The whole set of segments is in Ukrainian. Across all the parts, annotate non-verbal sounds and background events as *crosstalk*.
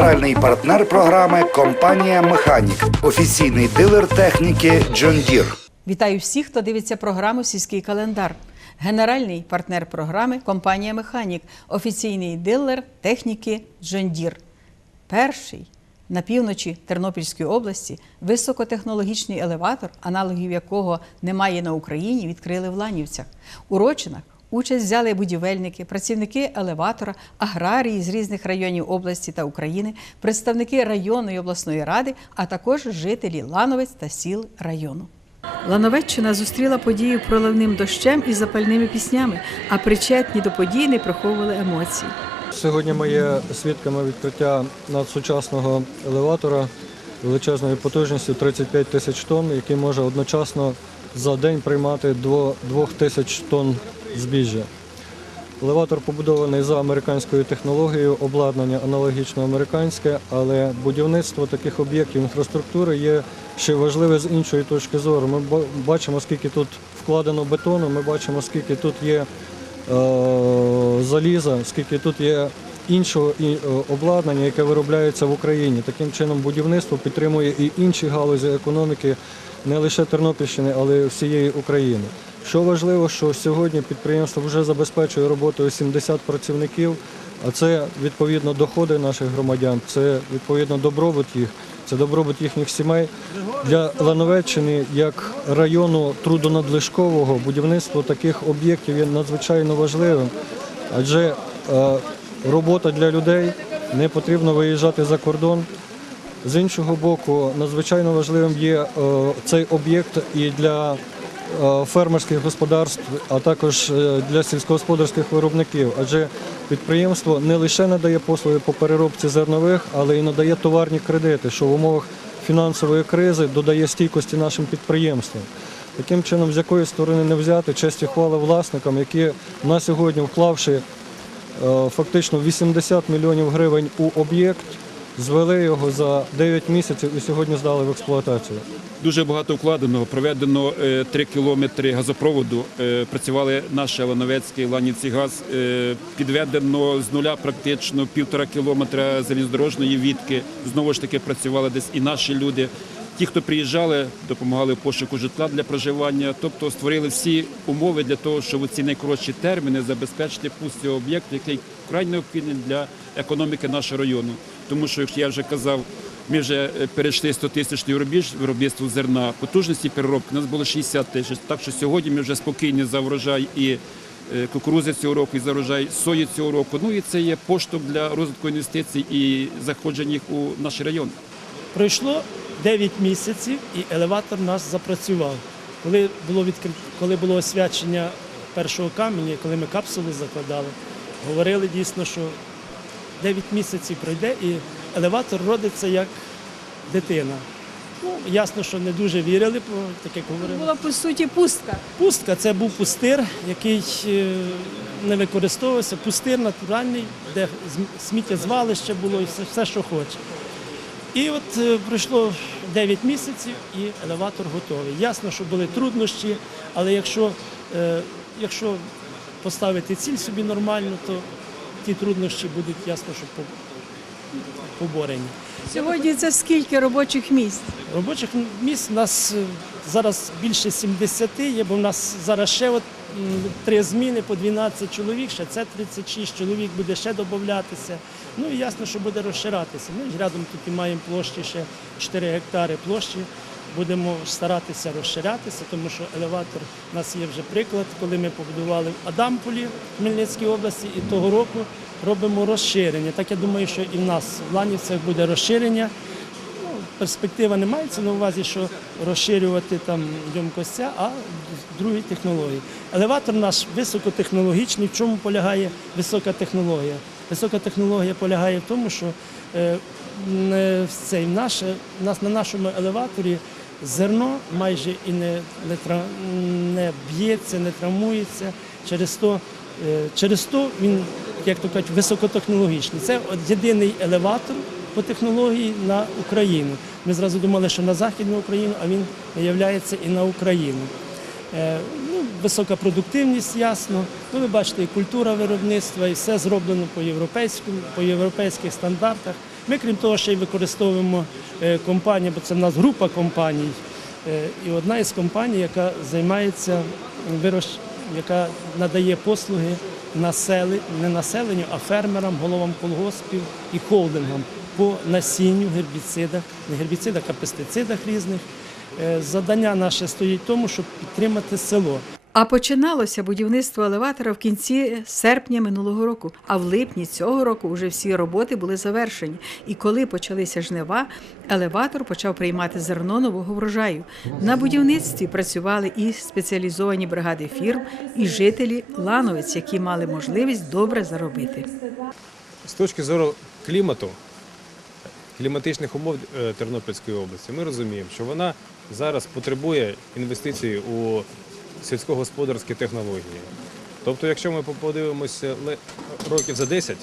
Генеральний партнер програми компанія Механік, офіційний дилер техніки John Deere. Вітаю всіх, хто дивиться програму Сільський календар. Генеральний партнер програми компанія Механік, офіційний дилер техніки John Deere. Перший на півночі Тернопільської області високотехнологічний елеватор, аналогів якого немає на Україні, відкрили в Ланівцях. У Рочинах участь взяли будівельники, працівники елеватора, аграрії з різних районів області та України, представники районної обласної ради, а також жителі Лановець та сіл району. Лановеччина зустріла подію проливним дощем і запальними піснями, а причетні до подій не приховували емоцій. Сьогодні ми є свідками відкриття надсучасного елеватора величезною потужністю 35 тисяч тонн, який може одночасно за день приймати до 2 тисяч тонн збіжжя. Елеватор побудований за американською технологією, обладнання аналогічно американське, але будівництво таких об'єктів інфраструктури є ще важливе з іншої точки зору. Ми бачимо, скільки тут вкладено бетону, ми бачимо, скільки тут є е, заліза, скільки тут є іншого е, обладнання, яке виробляється в Україні. Таким чином будівництво підтримує і інші галузі економіки не лише Тернопільщини, але й всієї України. Що важливо, що сьогодні підприємство вже забезпечує роботою 70 працівників, а це відповідно доходи наших громадян, це відповідно добробут їх, це добробут їхніх сімей. Для Лановеччини як району трудонадлишкового будівництво таких об'єктів є надзвичайно важливим, адже е, робота для людей не потрібно виїжджати за кордон. З іншого боку, надзвичайно важливим є е, цей об'єкт і для е, фермерських господарств, а також е, для сільськогосподарських виробників. Адже підприємство не лише надає послуги по переробці зернових, але й надає товарні кредити, що в умовах фінансової кризи додає стійкості нашим підприємствам. Таким чином, з якої сторони не взяти честь і хвала власникам, які на сьогодні, вклавши фактично 80 мільйонів гривень у об'єкт, звели його за 9 місяців і сьогодні здали в експлуатацію. Дуже багато вкладено. Проведено е, три кілометри газопроводу. Е, Працювали наші Лановецький, Ланівці газ. Е, Підведено з нуля практично півтора кілометра залізнодорожної відки. Знову ж таки працювали десь і наші люди. Ті, хто приїжджали, допомагали в пошуку житла для проживання, тобто створили всі умови для того, щоб у ці найкоротші терміни забезпечити пуст цього об'єкту, який вкрай необхідний для економіки нашого району. Тому що, як я вже казав, ми вже е, перейшли 100 тисячний виробництво зерна. Потужності переробки у нас було 60 тисяч. Так що сьогодні ми вже спокійні за врожай і е, кукурузи цього року, і за врожай сої цього року. Ну і це є поштовх для розвитку інвестицій і заходження їх у наш район. Пройшло 9 місяців і елеватор наш запрацював. Коли було відкрит... коли було освячення першого каменя, коли ми капсули закладали, говорили дійсно, що 9 місяців пройде і елеватор родиться як дитина. Ну, ясно, що не дуже вірили, бо так як говорили. Була по суті пустка. Пустка це був пустир, який е, не використовувався. Пустир натуральний, де сміттєзвалище було і все, що хоче. І от е, пройшло 9 місяців і елеватор готовий. Ясно, що були труднощі, але якщо, е, якщо поставити ціль собі нормально, то ті труднощі будуть ясно, що поборені. Сьогодні це скільки робочих місць? Робочих місць у нас е, зараз більше 70 є, бо в нас зараз ще от три зміни по 12 чоловік, ще це 36 чоловік буде ще додатися. Ну і ясно, що буде розширатися. Ми рядом тут і маємо площі ще 4 гектари площі. Будемо старатися розширятися, тому що елеватор у нас є вже приклад, коли ми побудували в Адамполі в Хмельницькій області, і того року робимо розширення. Так я думаю, що і в нас в Ланівцях буде розширення. Перспектива не мається на увазі, що розширювати там ємкостя, а другі технології. Елеватор наш високотехнологічний. В чому полягає висока технологія? Висока технологія полягає в тому, що е, в цей нас на нашому елеваторі зерно майже і не, не, не б'ється, не травмується. Через то, е, через то він, як то кажуть, високотехнологічний. Це єдиний елеватор по технології на Україну. Ми зразу думали, що на Західну Україну, а він виявляється і на Україну. Е, Ну, висока продуктивність, ясно. Ну, ви бачите, і культура виробництва, і все зроблено по європейських стандартах. Ми, крім того, ще й використовуємо е, компанію, бо це в нас група компаній. Е, І одна із компаній, яка займається яка надає послуги не населенню, а фермерам, головам колгоспів і холдингам по насінню, гербіцидах, не гербіцидах, а пестицидах різних. Е, Завдання наше стоїть в тому, щоб підтримати село. А починалося будівництво елеватора в кінці серпня минулого року. А в липні цього року вже всі роботи були завершені. І коли почалися жнива, елеватор почав приймати зерно нового врожаю. На будівництві працювали і спеціалізовані бригади фірм, і жителі Лановець, які мали можливість добре заробити. З точки зору клімату, кліматичних умов е, Тернопільської області, ми розуміємо, що вона зараз потребує інвестицій у сільськогосподарські технології. Тобто, якщо ми подивимося років за 10,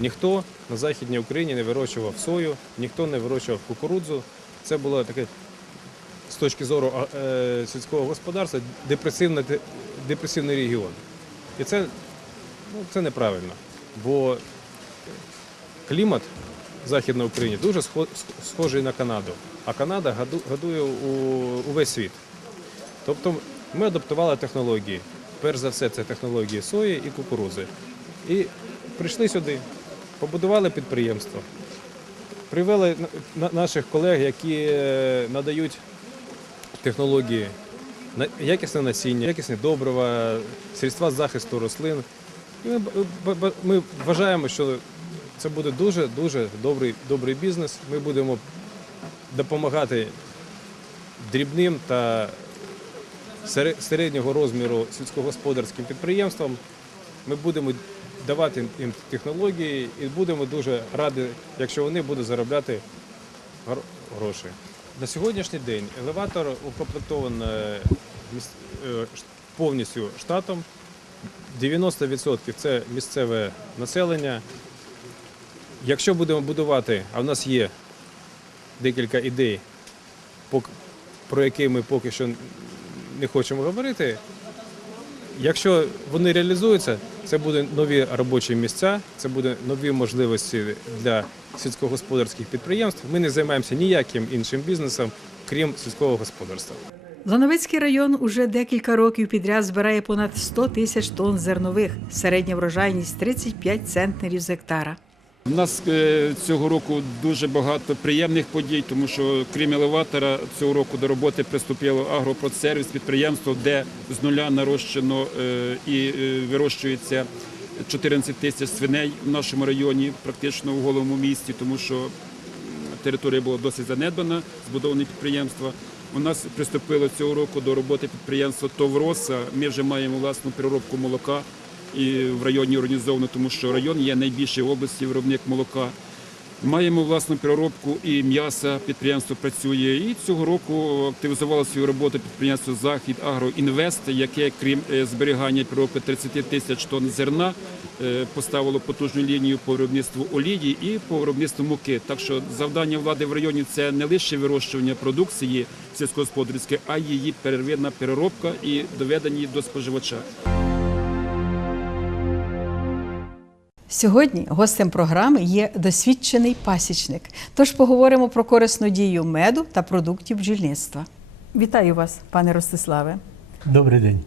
ніхто на Західній Україні не вирощував сою, ніхто не вирощував кукурудзу. Це було таке з точки зору е, сільського господарства депресивний регіон. І це, ну, це неправильно. Бо клімат в Західній Україні дуже схо- схожий на Канаду, а Канада годує увесь світ. Тобто ми адаптували технології. Перш за все, це технології сої і кукурудзи. І прийшли сюди, побудували підприємство, привели на- на- наших колег, які е, надають технології, якісне насіння, якісне добрива, средства захисту рослин. І ми вважаємо, що це буде дуже дуже добрий, добрий бізнес. Ми будемо допомагати дрібним та середнього розміру сільськогосподарським підприємствам. Ми будемо давати їм технології і будемо дуже раді, якщо вони будуть заробляти гроші. На сьогоднішній день елеватор укомплектований е, ш- повністю штатом. 90% це місцеве населення. Якщо будемо будувати, а в нас є декілька ідей, про які ми поки що не хочемо говорити. Якщо вони реалізуються, це будуть нові робочі місця, це будуть нові можливості для сільськогосподарських підприємств. Ми не займаємося ніяким іншим бізнесом, крім сільського господарства. Лановецький район уже декілька років підряд збирає понад 100 тисяч тонн зернових. Середня врожайність 35 центнерів з гектара. У нас е, цього року дуже багато приємних подій, тому що крім елеватора цього року до роботи приступило агропродсервіс підприємство, де з нуля нарощено е, і е, вирощується 14 тисяч свиней в нашому районі, практично в головному місті, тому що територія була досить занедбана, збудовані підприємства. У нас приступило цього року до роботи підприємство Товроса. Ми вже маємо власну переробку молока і в районі організовано, тому що район є найбільший в області виробник молока. Маємо власну переробку і м'яса, підприємство працює. І цього року активізувало свою роботу підприємство Захід Агроінвест, яке, крім е, зберігання переробки 30 тисяч тонн зерна, е, поставило потужну лінію по виробництву олії і по виробництву муки. Так що завдання влади в районі це не лише вирощування продукції сільськогосподарської, а її первинна переробка і доведення до споживача. Сьогодні гостем програми є досвідчений пасічник. Тож поговоримо про корисну дію меду та продуктів бджільництва. Вітаю вас, пане Ростиславе. Добрий день.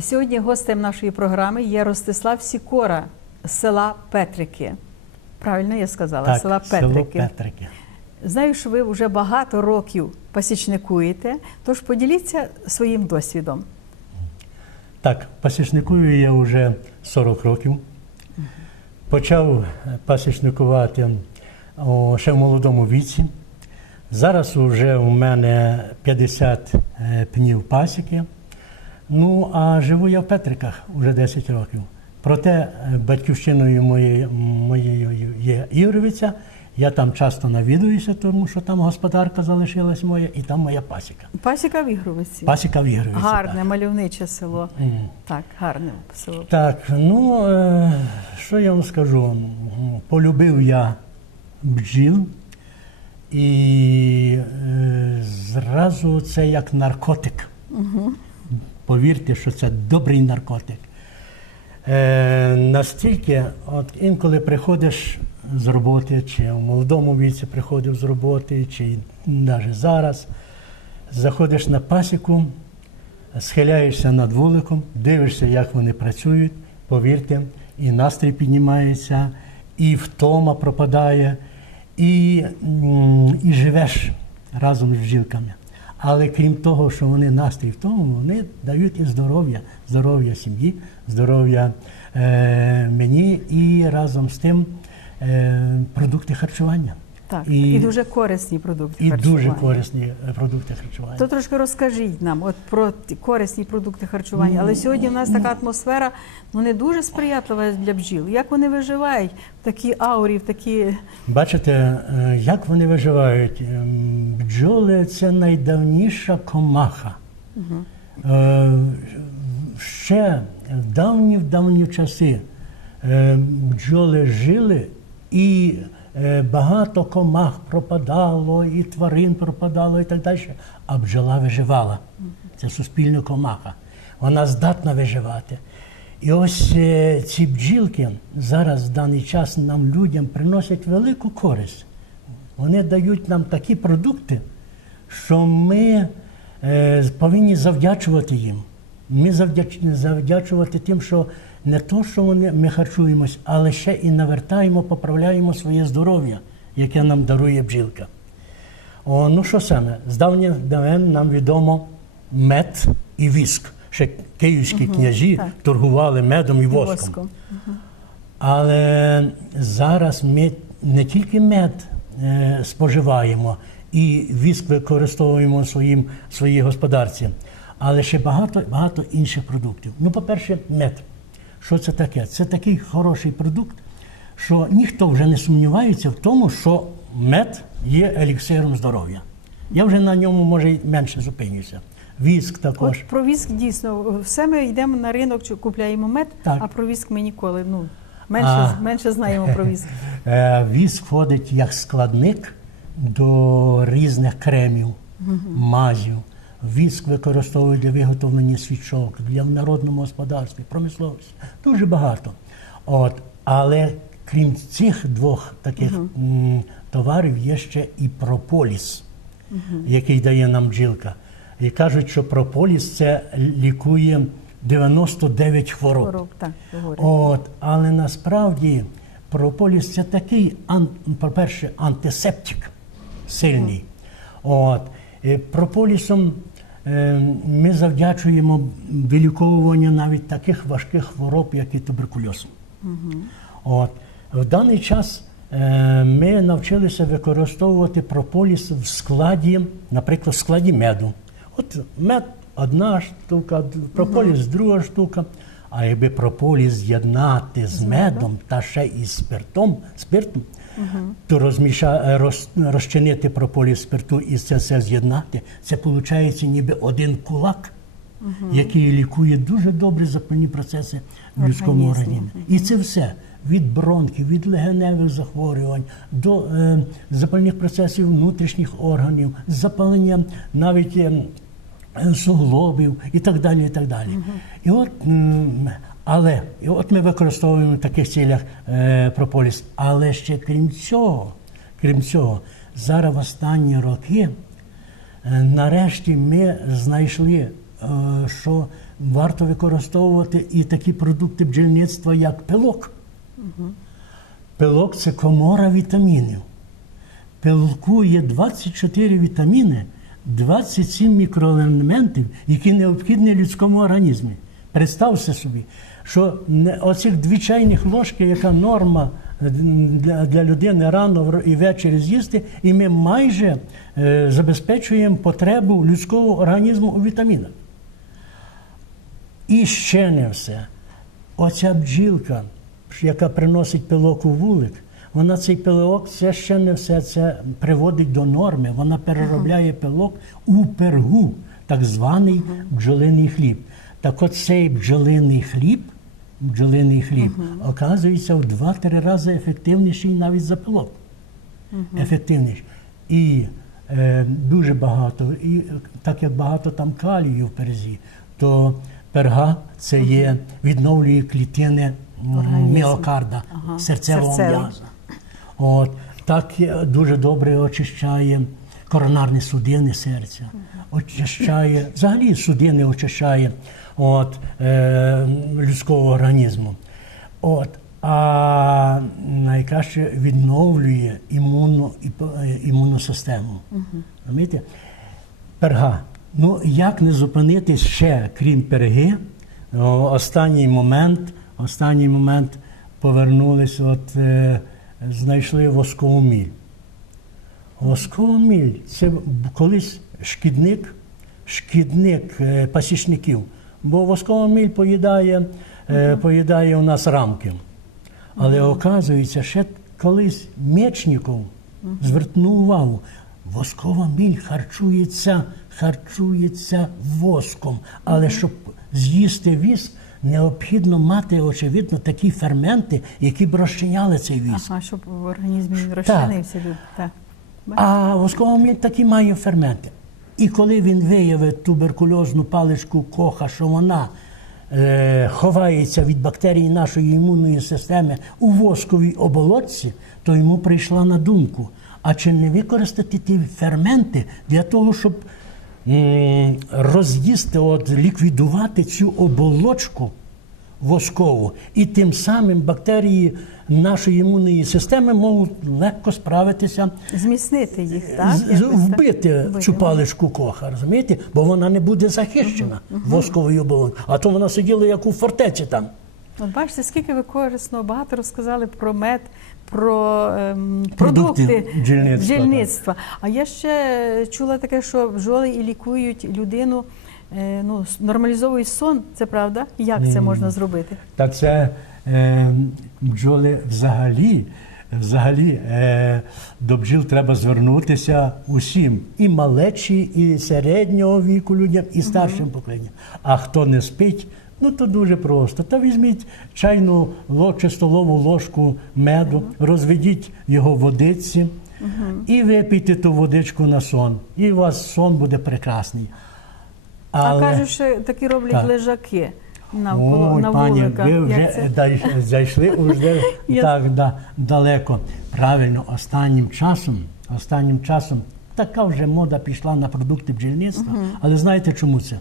Сьогодні гостем нашої програми є Ростислав Сікора з села Петрики. Правильно я сказала, Так, села село Петрики. Петрики. Знаю, що ви вже багато років пасічникуєте, тож поділіться своїм досвідом. Так, пасічникую я вже 40 років. Почав пасічникувати ще в молодому віці. Зараз вже у мене 50 е, пнів пасіки. Ну, а живу я в Петриках вже 10 років. Проте е, батьківщиною моєю, моєю є Ігровиця. Я там часто навідуюся, тому що там господарка залишилась моя, і там моя пасіка. Пасіка в Ігровиці. Пасіка в Ігровиці. Гарне, так. мальовниче село. Мгм. Так, гарне село. Так, ну е, що я вам скажу? Полюбив я бджіл, і е, зразу це як наркотик. Повірте, що це добрий наркотик. Е, настільки, от інколи приходиш з роботи, чи в молодому віці приходив з роботи, чи навіть зараз. Заходиш на пасіку, схиляєшся над вуликом, дивишся, як вони працюють. Повірте, і настрій піднімається, і втома пропадає, і, і живеш разом з бджілками. Але крім того, що вони настрій в тому, вони дають і здоров'я, здоров'я сім'ї, здоров'я е, мені і разом з тим продукти харчування. Так, І- і, дуже корисні продукти І харчування. дуже корисні е, продукти харчування. То трошки розкажіть нам от про корисні продукти харчування. Але сьогодні в нас така атмосфера ну, не дуже сприятлива для бджіл. Як вони виживають в такій аурі, в такі Бачите, е, як вони виживають? Ем, Бджоли це найдавніша комаха. Е, Ще в давні в давні часи е, бджоли жили і е, багато комах пропадало, і тварин пропадало, і так далі. А бджола виживала. Це суспільна комаха. Вона здатна виживати. І ось е, ці бджілки зараз в даний час нам людям приносять велику користь. Вони дають нам такі продукти, що ми е, повинні завдячувати їм. Ми завдяч, завдячувати тим, що не то, що вони, ми харчуємось, але ще і навертаємо, поправляємо своє здоров'я, яке нам дарує бджілка. О, ну що саме? З давніх давен нам відомо мед і віск. Ще київські княжі так. торгували медом і і воском. воском. Але зараз ми не тільки мед е, споживаємо і віск використовуємо в своїм, своїй господарці, але ще багато, багато інших продуктів. Ну, по-перше, мед. Що це таке? Це такий хороший продукт, що ніхто вже не сумнівається в тому, що мед є еліксиром здоров'я. Я вже на ньому, може, менше зупинюся. Віск також. От про віск дійсно все ми йдемо на ринок, чи купляємо мед, Так. а про віск ми ніколи ну менше, А. менше знаємо про віск. *laughs* Е, Віск входить як складник до різних кремів, мазів. Віск використовують для виготовлення свічок, для в народному господарстві, промисловості. Дуже багато. От. Але крім цих двох таких м, товарів є ще і прополіс, який дає нам бджілка. І кажуть, що прополіс це лікує 99 хвороб. Хвороб, так. От, але насправді прополіс це такий, ан, по-перше, антисептик сильний. От, прополісом ми завдячуємо виліковуванню навіть таких важких хвороб, як і туберкульоз. От, в даний час е, ми навчилися використовувати прополіс в складі, наприклад, в складі меду. От мед одна штука, прополіс друга штука. А якби прополіс з'єднати з медом та ще із спиртом, спиртом, то розміша, е, роз, розчинити прополіс спирту і це все з'єднати, це виходить ніби один кулак, який лікує дуже добре запальні процеси в людському Організмі. І це все від бронхів, від легеневих захворювань до е, запальних процесів внутрішніх органів, запалення навіть е, суглобів і так далі. І так далі. І от, але і от ми використовуємо в таких цілях е, прополіс. Але ще крім цього, крім цього, зараз в останні роки Е, Нарешті ми знайшли, е, що варто використовувати і такі продукти бджільництва, як пилок. Пилок це комора вітамінів. Пилку є 24 вітаміни, 27 мікроелементів, які необхідні людському організмі. Представте собі, що оцих дві чайних ложки, яка норма для, для людини рано і ввечері з'їсти, і ми майже е, забезпечуємо потребу людського організму у вітамінах. І ще не все. Оця бджілка, яка приносить пилок у вулик, вона цей пилок, це ще не все це приводить до норми. Вона переробляє пилок у пергу, так званий бджолиний хліб. Так от цей бджолиний хліб, бджолиний хліб, оказується в 2-3 рази ефективніший навіть за пилок. Ефективніший. І е, дуже багато, і так як багато там калію в перзі, то перга це є відновлює клітини міокарда, Ага, серцевого м'яза. От, так дуже добре очищає коронарні судини серця, очищає, взагалі судини очищає от, е, людського організму. От, а найкраще відновлює імунну, е, імунну систему. Розумієте? Перга. Ну, як не зупинитись ще, крім перги, О, останній момент, останній момент повернулись, от е, знайшли воскову міль. Воскова міль це колись шкідник, шкідник е, пасічників. Бо воскова міль поїдає, е, поїдає у нас рамки. Але оказується, ще колись Мечніков звернув увагу, воскова міль харчується, харчується воском. Але щоб з'їсти віск, необхідно мати, очевидно, такі ферменти, які б розчиняли цей віск. Ага, щоб в організмі розчинився. люд. Так. А воскова міль такі має ферменти. І коли він виявив туберкульозну паличку коха, що вона е, ховається від бактерій нашої імунної системи у восковій оболочці, то йому прийшла на думку, а чи не використати ті ферменти для того, щоб м, роз'їсти, от, ліквідувати цю оболочку воскову, і тим самим бактерії нашої імунної системи можуть легко справитися Зміцнити їх, так? з- так? вбити Вбити. цю паличку коха, розумієте? Бо вона не буде захищена восковою оболонкою. А то вона сиділа як у фортеці там. От бачите, скільки ви корисно багато розказали про мед, про ем, Продукти продукти бджільництва, бджільництва. А я ще чула таке, що бджоли і лікують людину, е, ну, с- нормалізовують сон. Це правда? Як це можна зробити? Та це е, бджоли взагалі. Взагалі е, до бджіл треба звернутися усім, і малечі, і середнього віку людям, і старшим поколінням. А хто не спить, ну то дуже просто. Та візьміть чайну чи столову ложку меду, розведіть його в водиці і випийте ту водичку на сон. І у вас сон буде прекрасний. А кажуть, що такі роблять Так. лежаки навколо Ой, на пані, вуликах. ви Як вже це? дай- зайшли уже *laughs* так да, далеко. Правильно, останнім часом, останнім часом така вже мода пішла на продукти бджільництва. Але знаєте чому це?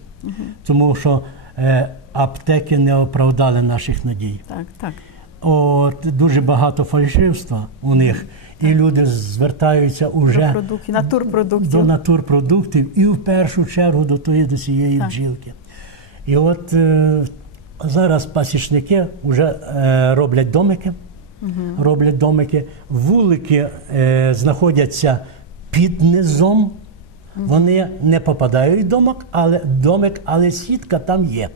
Тому що е, аптеки не оправдали наших надій. Так, так. От дуже багато фальшивства у них, і люди звертаються До уже продуктів, натурпродуктів. до натурпродуктів і в першу чергу до тої до цієї Так. бджілки. І от е, зараз пасічники вже е, роблять домики, роблять домики, вулики е, знаходяться під низом. Вони не попадають в домок, але домик, але сітка там є.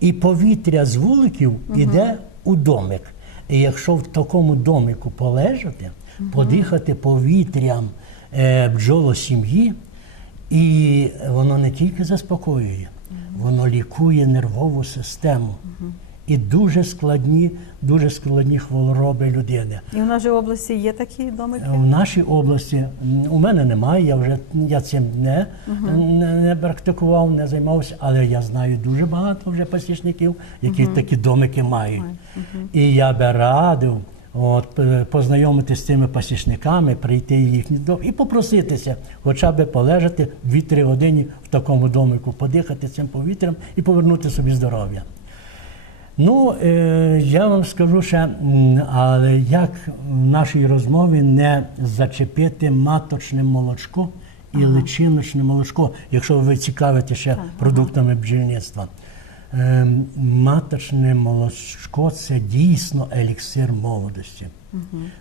І повітря з вуликів іде у домик. І якщо в такому домику полежати, подихати повітрям е, бджолосім'ї, і воно не тільки заспокоює, воно лікує нервову систему. І дуже складні, дуже складні хвороби людини. І в нашій області є такі домики? В нашій області у мене немає, я вже я цим не, не, не практикував, не займався, але я знаю дуже багато вже пасічників, які такі домики мають. І я би радив от, познайомитися з цими пасічниками, прийти в їхні дом і попроситися, хоча б полежати 2-3 години в такому домику, подихати цим повітрям і повернути собі здоров'я. Ну, е, я вам скажу ще, але як в нашій розмові не зачепити маточне молочко і личиночне молочко, якщо ви цікавите ще продуктами бджільництва. Е, маточне молочко це дійсно еліксир молодості.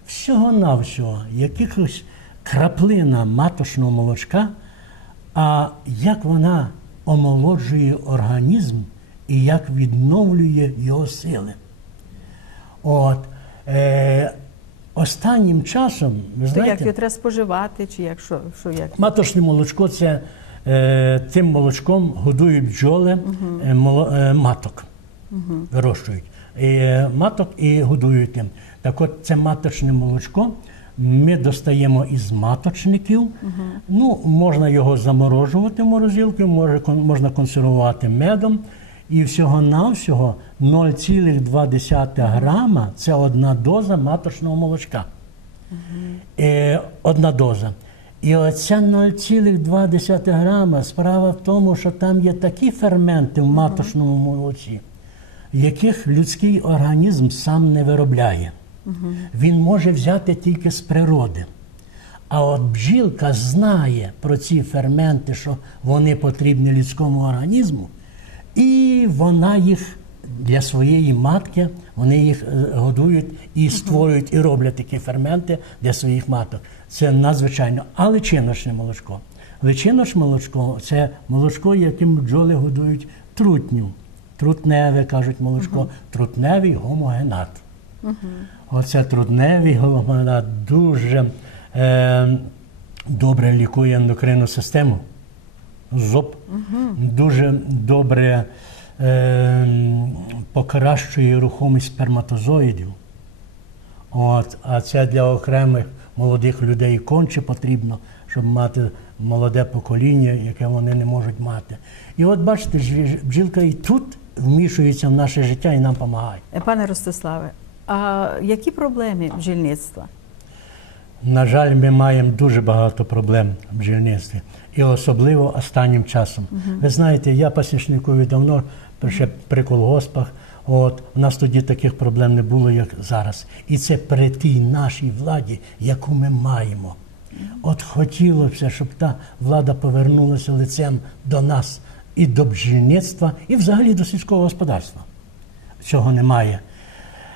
Всього-навсього, якихось краплина маточного молочка, а як вона омолоджує організм і як відновлює його сили. От, е, останнім часом, ви То як його треба споживати, чи як що, що як? маточне молочко це тим молочком годують бджоли е, е, маток, вирощують. І, е, маток і годують тим. Так от це маточне молочко. Ми достаємо із маточників. Ну, можна його заморожувати в морозилці, може, можна консервувати медом. І всього-навсього 0,2 грама це одна доза маточного молочка. Е, одна доза. І оця 0,2 грама справа в тому, що там є такі ферменти в маточному молоці, яких людський організм сам не виробляє. Він може взяти тільки з природи. А от бджілка знає про ці ферменти, що вони потрібні людському організму, і вона їх для своєї матки, вони їх е, годують і створюють, і роблять такі ферменти для своїх маток. Це надзвичайно. А личиночне молочко. Личиночне молочко це молочко, яким бджоли годують трутню. Трутневе, кажуть молочко, трутневий гомогенат. Оце трудневий гомогенат дуже е, добре лікує ендокринну систему. Зоб дуже добре е, покращує рухомість сперматозоїдів. От, а це для окремих молодих людей конче потрібно, щоб мати молоде покоління, яке вони не можуть мати. І от бачите, жі- бджілка і тут вмішується в наше життя і нам допомагає. Е, Пане Ростиславе, а які проблеми бджільництва? На жаль, ми маємо дуже багато проблем в бджільництві, і особливо останнім часом. Ви знаєте, я пасічникую давно ще при колгоспах. От у нас тоді таких проблем не було, як зараз. І це при тій нашій владі, яку ми маємо. От хотілося, щоб та влада повернулася лицем до нас і до бджільництва, і взагалі до сільського господарства. Цього немає.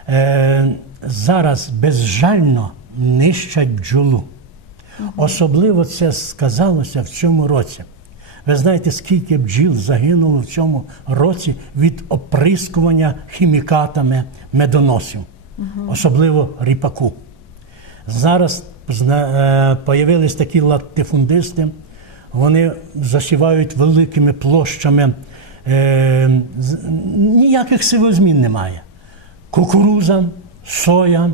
Е, зараз безжально нищать бджолу. Особливо це сказалося в цьому році. Ви знаєте, скільки бджіл загинуло в цьому році від оприскування хімікатами медоносів, особливо ріпаку. Зараз е, появились такі латифундисти, вони засівають великими площами, е, ніяких сивозмін немає. Кукуруза, соя,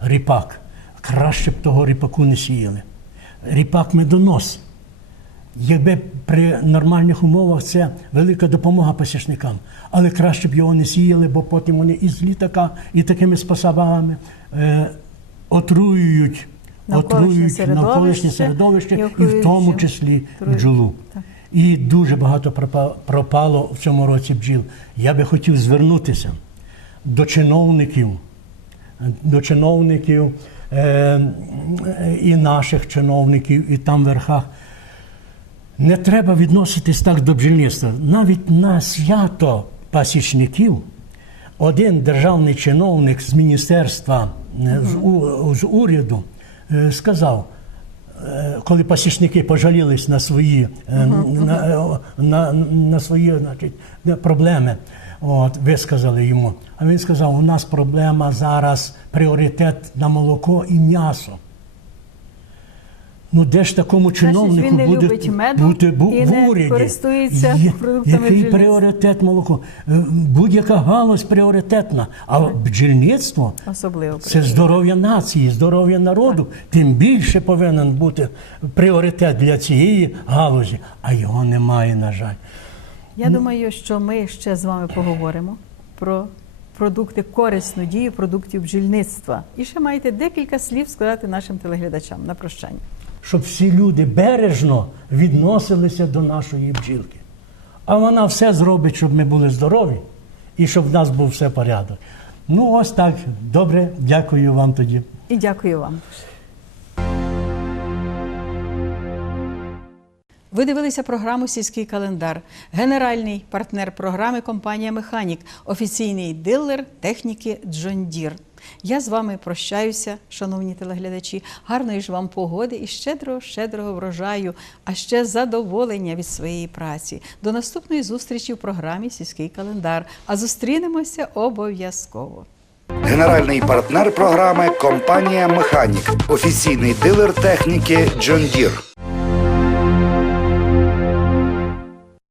ріпак. Краще б того ріпаку не сіяли. Ріпак медонос. Якби при нормальних умовах це велика допомога пасічникам, але краще б його не сіяли, бо потім вони із літака і такими способами е, отруюють, Навколишнє отруюють середовище навколишнє середовище, і і в тому числі бджолу. І дуже багато пропа- пропало в цьому році бджіл. Я би хотів звернутися до чиновників, до чиновників е, і наших чиновників, і там в верхах. Не треба відноситись так до бджільництва. Навіть на свято пасічників один державний чиновник з міністерства, е, з, у- з уряду е, сказав, е, коли пасічники пожалілись на свої, на, на, на свої значить, проблеми, от, висказали йому. А він сказав: у нас проблема зараз пріоритет на молоко і м'ясо. Ну, де ж такому чиновнику він не буде меду бути бу- і в не уряді? користується Є- продуктами Який бджільництва. пріоритет молоко? Е, Будь-яка галузь пріоритетна, а бджільництво Особливо це здоров'я нації, здоров'я народу. Тим більше повинен бути пріоритет для цієї галузі, а його немає, на жаль. Я думаю, що ми ще з вами поговоримо про продукти корисну дію продуктів бджільництва. І ще маєте декілька слів сказати нашим телеглядачам на прощання. Щоб всі люди бережно відносилися до нашої бджілки. А вона все зробить, щоб ми були здорові і щоб в нас був все порядок. Ну, ось так. Добре, дякую вам тоді. І дякую вам. Ви дивилися програму Сільський календар. Генеральний партнер програми компанія Механік, офіційний дилер техніки Джон Дір. Я з вами прощаюся, шановні телеглядачі. Гарної ж вам погоди і щедрого, щедрого врожаю, а ще задоволення від своєї праці. До наступної зустрічі в програмі Сільський календар. А зустрінемося обов'язково. Генеральний партнер програми компанія Механік, офіційний дилер техніки John Deere.